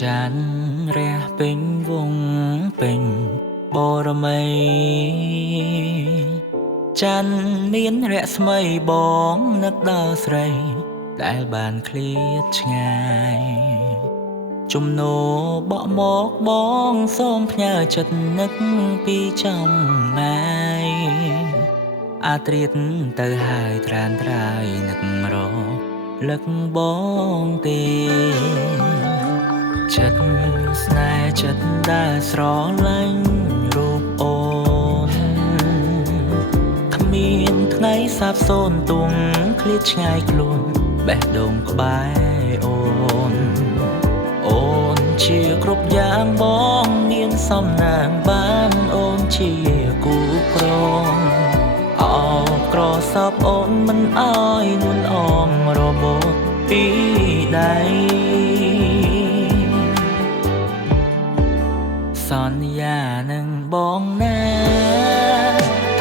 จันรះពេញវងពេញបរមីច័ន្ទមានរស្មីបងនឹកដល់ស្រីដែលបានឃ្លាតឆ្ងាយជំនោបក់មកបងសូមផ្ញើចិត្តនឹកពីចំណាយអាត្រៀតទៅហើយត្រានត្រាយនឹករលឹកបងទេចិត្តស្នេហ៍ចិត្តដែលស្រឡាញ់រូបអូនគ្មានថ្ងៃសាបសូន្យទុំឃ្លាតឆ្ងាយខ្លួនបេះដូងក្បែរអូនអូនជាគ្រប់យ៉ាងបងមានសំណាងបានអូនជាគូក្រងអោក្រសពអូនមិនអោយនួនអងរបូតពីដៃសន្យានឹងបងណា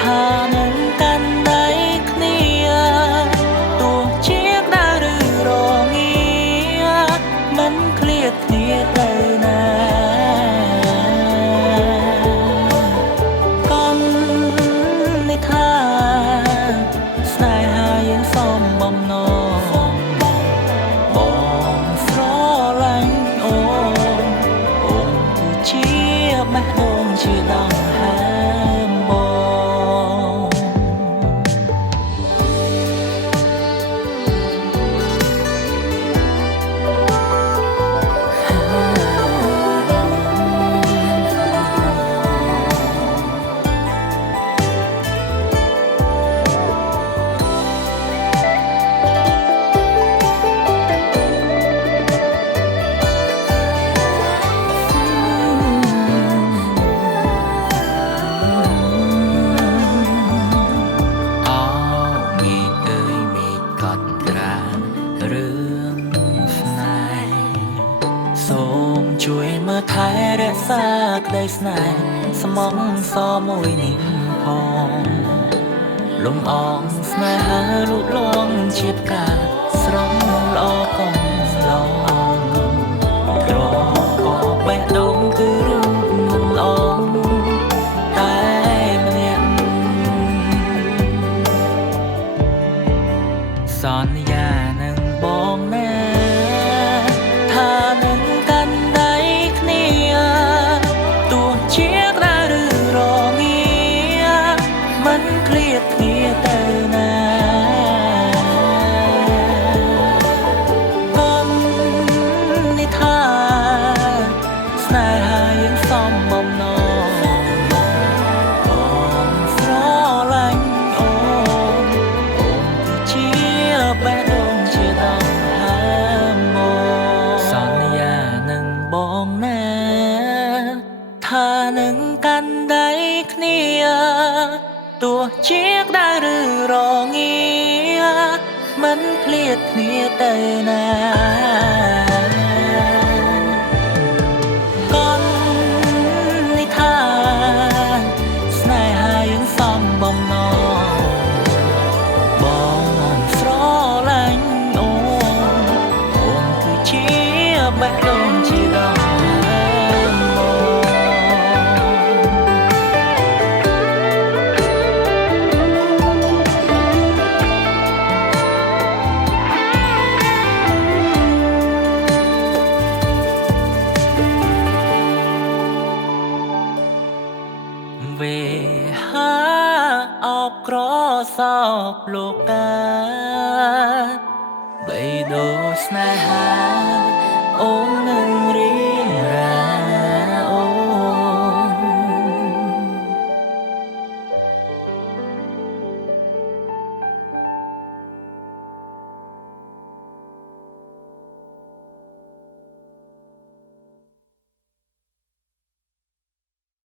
ថានឹងកាន់ដៃគ្នាទោះជាក្តៅឬរងាមិនឃ្លាតគ្នាទៅណាកុំនិថាស្នេហាយើងសមបំណងបងស្រឡាញ់អូនអូនគឺជាបេះដូងជាដងហើមបងរឿងស្នេហ៍សូមជួយមើលថែរក្សាក្តីស្នេហ៍ស្មងសមួយនេះផងលំអងស្នេហាលូតលាស់ជាផ្កាស្រស់ល្អកុំឡងក្រក៏បេះដូងគឺរូបមិនល្អតែម្នាក់សន្យានឹងបងណាថានឹងកាន់ដៃគ្នាទោះជាក្តៅឬរងាមិនឃ្លាតគ្នាទៅណាកុំនិថាស្នេហាយើងសមបំណងបងស្រឡាញ់អូនអូនគឺជាបេះដូងជាដងហើមមកសន្យានឹងបងណាថានឹងកាន់ដៃគ្នាទោះជាក្តៅឬរងាមិនឃ្លាតគ្នាទៅណាកុំនិថាស្នេហាយើងសមបំណងបងស្រឡាញ់អូនអូនគឺជាបេះដូងជាដងហើមវេហាអបក្រសោបលោកកាបីដូរស្នេហា